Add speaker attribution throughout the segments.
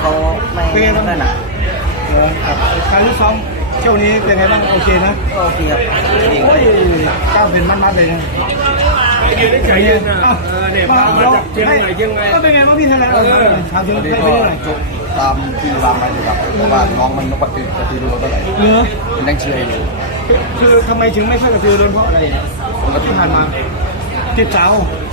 Speaker 1: เขาไม่ได้หนัก
Speaker 2: ครับการที่ซ้อมเที่ยวนี้เป็นไงบ้างโอเคนะ
Speaker 1: ก็โอเคครับ
Speaker 2: โอ้ยกล้ามเป็นมัดๆเลยนะ
Speaker 3: ยืนได้ใจเย็นนะเนี่ยมาจากเชียงใหม่
Speaker 2: ก็เป็นไงบ้างพี่ธนาถามถึงไปเรื่อย
Speaker 4: ตามที่วางไว้เลยครับเพราะว่าน้องมันนกปฏิรูปเท่าไหร่
Speaker 2: เนื้อ
Speaker 4: เป็นนักเชียร์อยู่
Speaker 2: คือทำไมถึงไม่ค่อยกระตือรือร้นเพราะอะไรที่ผ่านมาติดเจ้า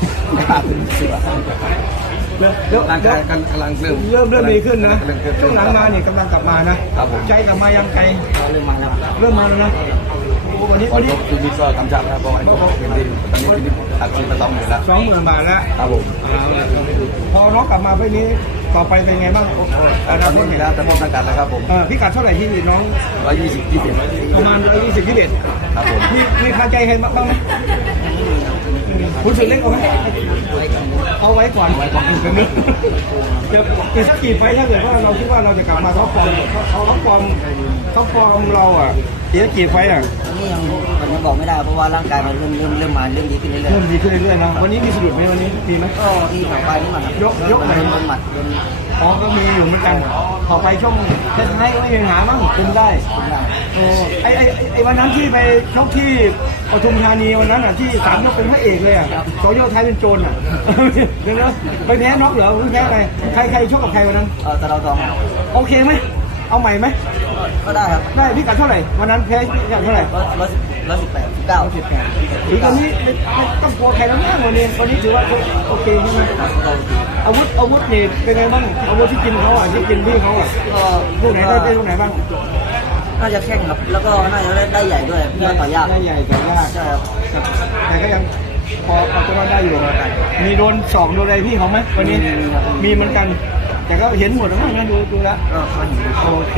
Speaker 4: ร่างกายกำลังเริ่ม
Speaker 2: ดีขึ้นนะช่วงหลังมาเนี่ยกำลังกลับมานะใจกลับมายังไกล
Speaker 1: เริ่มมาแล้ว
Speaker 2: นะวันนี้
Speaker 4: ทีนี้ก็กำชับนะครับเพราะว่าเป็นที่ตอนนี้ที่อัดฉีดมา
Speaker 2: 20,000 บาทแล้ว
Speaker 4: ครับผม
Speaker 2: พอน้องกลับมาไปนี้ต่อไปเป็นไงบ้าง
Speaker 4: ตอนนี้มีแล้วแต่ป้องกันแล้วครับผม
Speaker 2: พิกัดเท่าไหร่ที่น้อง
Speaker 4: 120
Speaker 2: ประมาณ120
Speaker 4: ครับผม
Speaker 2: มีคาใจใครบ้างไหมคุณสุดเล็กเอาไหมเอาไว้ก่อนเป็นนึกจะสักกี่ไฟถ้าเกิดว่าเราคิดว่าเราจะกลับมาท็อปฟอร์มเราอ่ะเสียกี่ไฟอ่ะ
Speaker 1: นี่ยังบอกไม่ได้เพราะว่าร่างกายมันเริ่มมาเริ่มดีขึ้นเรื่
Speaker 2: อยๆนะวันนี้มีสะดุดไหมวันนี้มีไหม
Speaker 1: ก็มีต่อไปนี่มัน
Speaker 2: ยกไหน
Speaker 1: โดนหมัด
Speaker 2: ก็มีอยู่เหมือนกันต่อไปช่วงท้ายๆก็ไม่มีปัญหามั้งคุมได้ไอ้วันนั้นที่ไปชกที่ปทุมธานีวันนั้นอ่ะที่3 ยกเป็นพระเอกเลยอ่ะ2 ยกท้ายเป็นโจรอ่ะเดี๋ยวนะไปแพ้น็อกเหรอแพ้อะไรใครชกกับใครวันนั้น
Speaker 1: แต่เราทอง
Speaker 2: โอเคไหมเอาใหม่ไหม
Speaker 1: ก็ได้ครับ
Speaker 2: ได้พี่กัดเท่าไหร่วันนั้นแพ้พี่กัดเท่าไหร่
Speaker 1: 118 19
Speaker 2: หรือตอนนี้ไม่ต้องกลัวใครแล้วนะวันนี้ถือว่าโอเคใช่ไหมอาวุธนี่เป็นไงบ้างอาวุธที่กินเขาอ่ะที่กินพี่เขาอ่ะ
Speaker 1: ก็
Speaker 2: ลูกไหนได้ลูกไหนบ้าง
Speaker 1: น่าจะแข้งครับแล้วก็น่าจะได้ใหญ่ด้วยเพื่อต่อยาก
Speaker 2: ได้ใหญ่ต่อยาก
Speaker 1: ใช่ครับ
Speaker 2: แต่ก็ยังพอเอาตัวได้อยู่มีโดน2โดนอะไรพี่เขาไหมวันนี้มีเหมือนกันแต่ก็เห็นหมดแล้วนะดูแล้วโอเค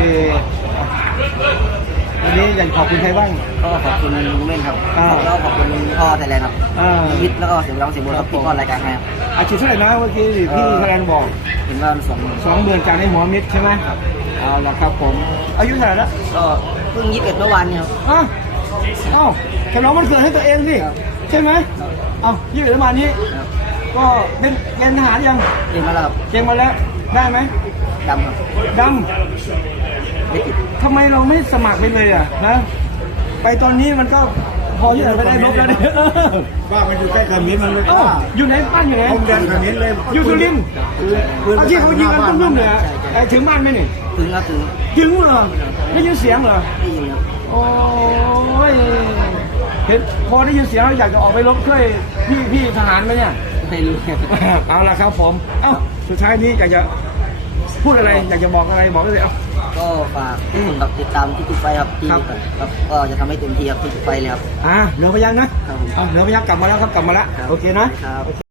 Speaker 2: วันนี้อยากขอบคุณใครบ้าง
Speaker 1: ก็ขอบคุณลุงเม่นครับแล้วขอบคุณพ่อไทยแลนด์ครับวิทย์แล้วก็เสียงร้องเสียงบนครับที่ก้อนรายการให้ครับ
Speaker 2: อาชีพเท่าไหร่นะเมื่อกี้พี่ไทยแลนด์บอก
Speaker 1: เห็นว่า
Speaker 2: 20,000จากในหมอมิตรใช่ไหมเอาละครับผมอายุเท่าไหร่แล้ว
Speaker 1: ก็เพิ่ง21เมื่อวานเนี่ย
Speaker 2: ฉลองวันเกิดให้ตัวเองสิใช่ไหม21ประมาณนี้ก็เป็นเกณฑ์ทหารยัง
Speaker 1: เก่งมาแล้วครับ
Speaker 2: เก่งมาแล้วได้ไหม
Speaker 1: ดำครับ
Speaker 2: ดำทำไมเราไม่สมัครไปเลยอ่ะนะไปตอนนี้มันก็พอที่จะไปได้ลบแล้วเนี่ย
Speaker 3: บ้านมันอยู่ใกล้เขมรมันเลย
Speaker 2: อยู่ไหนบ้านอยู่ไหน
Speaker 3: ผมเดินเขมรเลย
Speaker 2: อยู่สุรินทร์ที่เขายิงกันตุ้มๆเลยถึงบ้านไหมนี่
Speaker 1: ถึงครับ
Speaker 2: ถึงเหรอได้ยินเสียงเหรอ
Speaker 1: ได้ยินครับ
Speaker 2: โอ้ยเห็นพอได้ยินเสียงแล้วอยากจะออกไปรบช่วยพี่ทหารไหมเนี่ย
Speaker 1: ไม่รู้
Speaker 2: เอาละครับผมสุดท้ายนี้อยากจะพูดอะไรอยากจะบอกอะไรบอกได้เลย
Speaker 1: ก็ฝากติดตามทุกไฟครับที่ก็จะทำให้เต็มที่ครับทุกไฟเลยครับ
Speaker 2: เหนือพยัคฆ์นะเหนือพยัคฆ์กลับมาแล้วครับกลับมาแล้วโอเคนะ